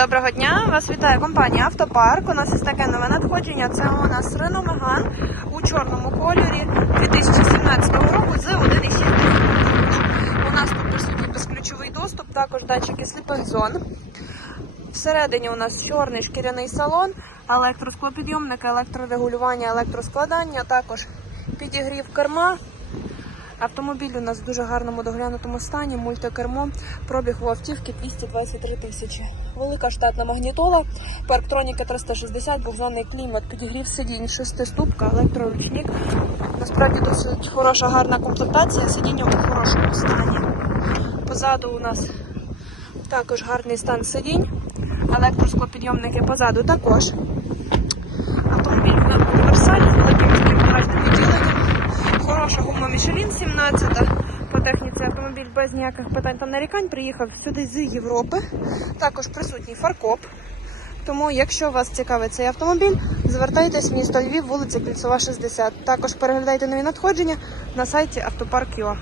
доброго дня! Вас вітає компанія Автопарк. У нас є таке нове надходження. Це у нас Renault Megane у чорному кольорі 2017 року з 1,6. У нас тут присутній безключовий доступ, також датчики сліпих зон. Всередині у нас чорний шкіряний салон, електросклопідйомник, електрорегулювання, електроскладання, також підігрів керма. Автомобіль у нас в дуже гарному доглянутому стані, мультикермо, пробіг у автівки 223 тисячі. Велика штатна магнітола, парктроніка 360, двохзонний клімат, підігрів сидінь, шестиступка, електроручник. Насправді досить хороша, гарна комплектація, сидіння у хорошому стані. Позаду у нас також гарний стан сидінь, електросклопідйомники позаду також. Хороша гумно Мішелін 17. По техніці автомобіль без ніяких питань та нарікань приїхав сюди з Європи. Також присутній фаркоп. Тому, якщо вас цікавить цей автомобіль, звертайтесь в місто Львів, вулиця Кільцова, 60. Також переглядайте нові надходження на сайті Автопарк.ua.